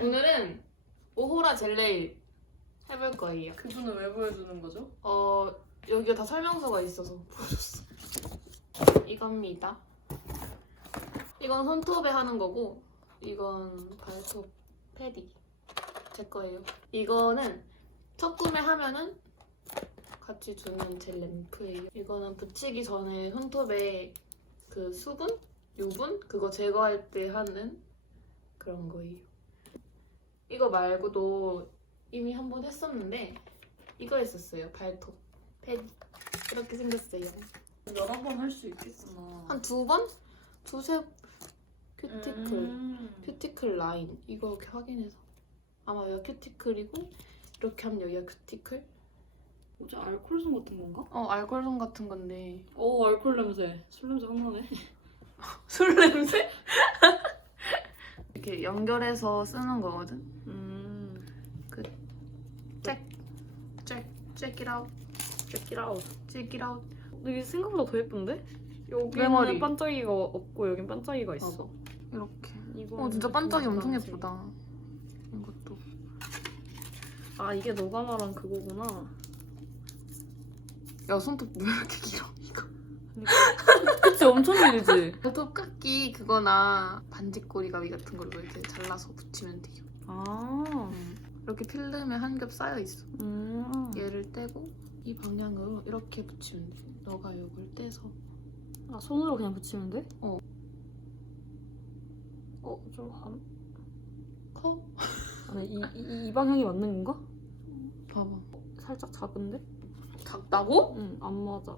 오늘은 오호라 젤레일 해볼 거예요. 그분은 왜 보여주는 거죠? 어 여기가 다 설명서가 있어서 보여줬어. 이겁니다. 이건 손톱에 하는 거고 이건 발톱 패디 제 거예요. 이거는 첫 구매하면은 같이 주는 젤 램프예요. 이거는 붙이기 전에 손톱에 그 수분, 유분 그거 제거할 때 하는 그런 거예요. 이거 말고도 이미 한 번 했었는데 이거 했었어요. 발톱 패디 이렇게 생겼어요. 여러 번 할 수 있겠구나. 한 두 번? 두세 큐티클 음. 큐티클 라인 이거 이렇게 확인해서 아마 여기가 큐티클이고 이렇게 하면 여기가 큐티클 뭐지 알콜솜 같은 건가? 어 알콜솜 같은 건데 오 알콜 냄새. 술 냄새 확 나네. 술 냄새? 이렇게 연결해서 쓰는 거거든 음. 잭 check it out check check it out 이게 생각보다 더 예쁜데? 내 여기는 머리. 반짝이가 없고 여긴 반짝이가 있어. 이렇게 이거는 어 진짜 반짝이 좀 엄청. 예쁘다 이것도 아 이게 너가 말한 그거구나. 야 손톱 왜 이렇게 길어 이거 그치 엄청 길지. 발톱 깎기 그거나 반지꼬리 가위 같은 걸로 이렇게 잘라서 붙이면 돼요 아. 이렇게 필름에 한 겹 쌓여 있어 음. 얘를 떼고 이 방향으로 이렇게 붙이면 돼 너가 이걸 떼서 아 손으로 그냥 붙이면 돼? 어. 어, 좀 한... 커? 아니 이, 이, 이 방향이 맞는 건가? 봐봐 살짝 작은데? 작다고? 응, 안 맞아.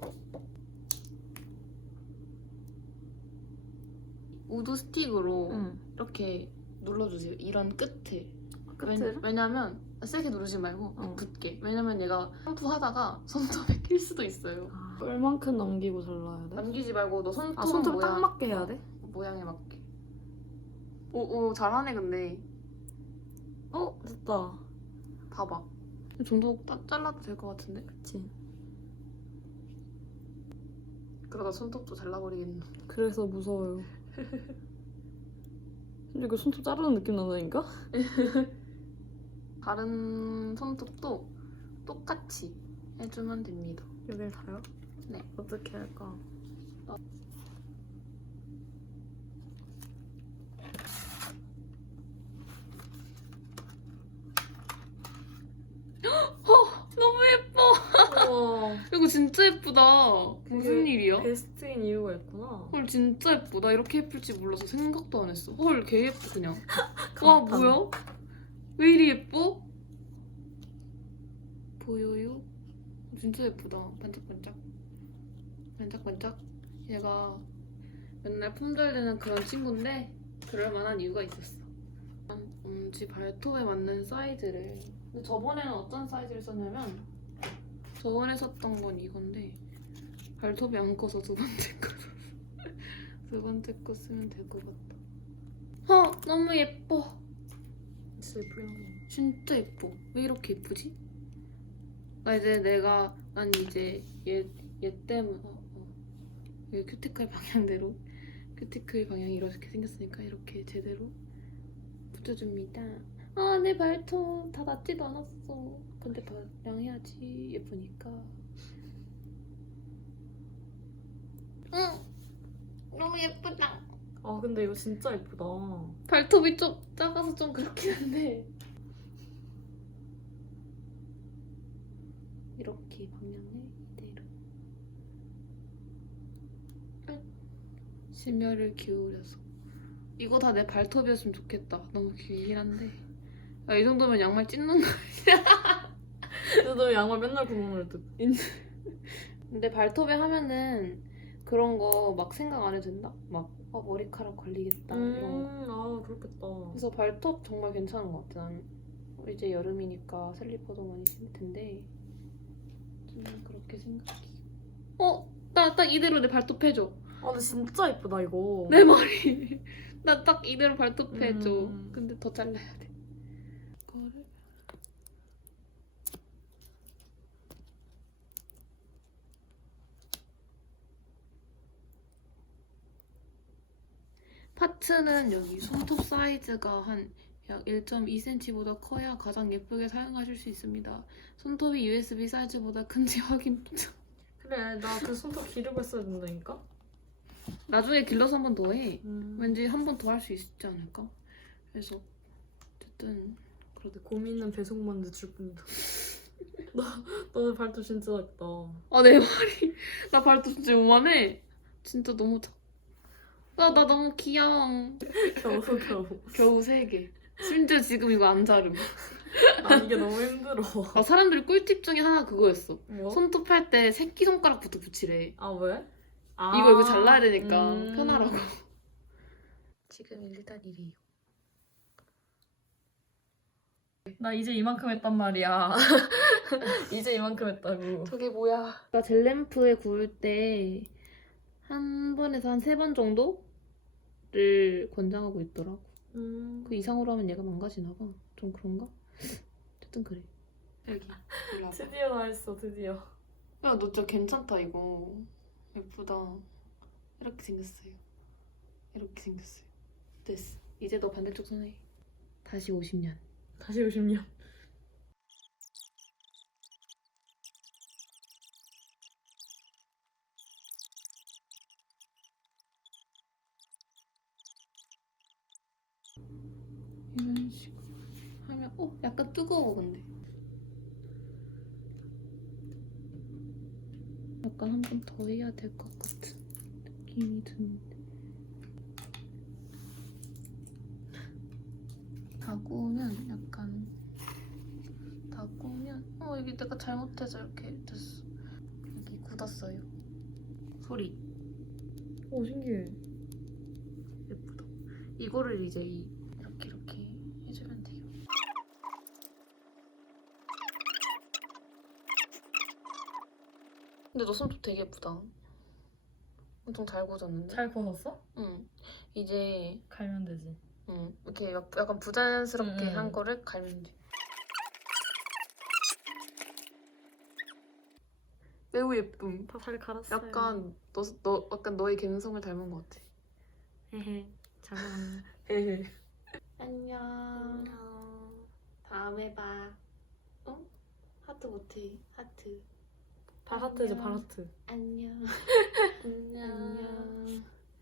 우드 스틱으로 응. 이렇게 눌러주세요 이런 끝에 끝을? 왜, 냐 면 세게 누르지 말고 어. 붙게 왜냐면 얘가 샴푸하다가 손톱에 낄 수도 있어요 아, 얼만큼 남기고 잘라야 돼? 남기지 말고 너 손톱 아 손톱 모양, 딱 맞게 해야 돼? 모양에 맞게 오 오 잘하네 근데 어 됐다. 봐봐 이 정도 딱 잘라도 될 것 같은데 그치. 그러다 손톱도 잘라버리겠네 그래서 무서워요. 근데 이거 손톱 자르는 느낌 난다니까? 다른 손톱도 똑같이 해주면 됩니다 여길 다요? 네. 어떻게 할까? 너무 예뻐. 이거 진짜 예쁘다 무슨 일이야? 베스트인 이유가 있구나. 헐 진짜 예쁘다 이렇게 예쁠지 몰라서 생각도 안 했어 헐 개 예뻐 그냥 와. 뭐야? 왜 이리 예뻐? 보여요? 진짜 예쁘다. 반짝반짝. 반짝반짝. 얘가 맨날 품절되는 그런 친구인데 그럴 만한 이유가 있었어. 엄지 발톱에 맞는 사이즈를. 근데 저번에는 어떤 사이즈를 썼냐면 저번에 썼던 건 이건데 발톱이 안 커서 두 번째 거 두 번째 거 쓰면 될 것 같다. 어 너무 예뻐 진짜 예쁘네. 진짜 예뻐. 왜 이렇게 예쁘지? 나 이제 내가 난 이제 얘 얘 때문에 어, 어. 이 큐티클 방향대로 큐티클 방향이 이렇게 생겼으니까 이렇게 제대로 붙여줍니다. 아 내 발톱 다 낫지도 않았어. 근데 발량해야지 예쁘니까. 응 너무 예쁘다. 아 근데 이거 진짜 예쁘다. 발톱이 좀 작아서 좀 그렇긴 한데 이렇게 방향을 이대로 아, 심혈을 기울여서 이거 다 내 발톱이었으면 좋겠다 너무 길긴 한데 아, 이 정도면 양말 찢는 거너 양말 맨날 구멍을 뜯. 근데 발톱에 하면은 그런 거 막 생각 안 해도 된다? 막 어, 머리카락 걸리겠다 이런 거아 그렇겠다. 그래서 발톱 정말 괜찮은 것 같아. 난 이제 여름이니까 슬리퍼도 많이 신을 텐데 좀 그렇게 생각해. 어, 나 딱 이대로 내 발톱 해줘. 아 근데 진짜 예쁘다 이거. 내 머리. 나 딱 이대로 발톱 해줘. 음. 근데 더 잘라야 돼. 이거를 파츠는 여기 손톱 사이즈가 한 약 1.2cm보다 커야 가장 예쁘게 사용하실 수 있습니다. 손톱이 USB 사이즈보다 큰지 확인. 그래 나 그 손톱 기르고 했어야 된다니까. 나중에 길러서 한 번 더 해. 음. 왠지 한 번 더 할 수 있지 않을까? 그래서 어쨌든 그런데 고민은 배송만 늦출 뿐이다. 너 너는 발톱 진짜 작다. 아 내 말이 나 발톱 진짜 요만해. 진짜 너무 작. 나 나 너무 귀여워. 겨우 겨우. 겨우 세 개. 심지어 지금 이거 안 자름. 아 이게 너무 힘들어. 아 사람들이 꿀팁 중에 하나 그거였어. 뭐? 손톱 할 때 새끼 손가락부터 붙이래. 아 왜? 아, 이거 이거 잘라야 되니까 음. 편하라고. 지금 일단 일이에요. 나 이제 이만큼 했단 말이야. 이제 이만큼 했다고. 저게 뭐야? 나 젤램프에 구울 때 한 번에서 한 세 번 정도 를 권장하고 있더라고. 음. 그 이상으로 하면 얘가 망가지나 봐. 좀 그런가? 어쨌든 그래. 여기. 드디어 다 했어 드디어. 야, 너 진짜 괜찮다, 이거. 예쁘다. 이렇게 생겼어요. 이렇게 생겼어요. 됐어. 이제 너 반대쪽 손 해. 다시 50년. 다시 50년. 이런 식으로 하면, 어? 약간 뜨거워, 근데. 약간 한 번 더 해야 될 것 같은 느낌이 드는데. 다 구우면 약간 다 구우면 어 여기 내가 잘못해서 이렇게 됐어 여기 굳었어요 소리 오 신기해. 예쁘다 이거를 이제 이- 이렇게 이렇게 해주면 돼요 근데 너 손톱 되게 예쁘다 엄청 잘 구워졌는데? 잘 구웠어? 응 이제 갈면 되지. 응 이렇게 약- 약간 부자연스럽게 음, 음. 한 거를 갈면 돼 매우 예쁨 다 잘 갈았어요. 약간 너, 너 약간 너의 감성을 닮은 것 같아 헤헤. 잘 먹네. 헤헤 안녕 다음에 봐 어? 하트 못해 하트 발 하트죠 발 안녕. 하트. 안녕 안녕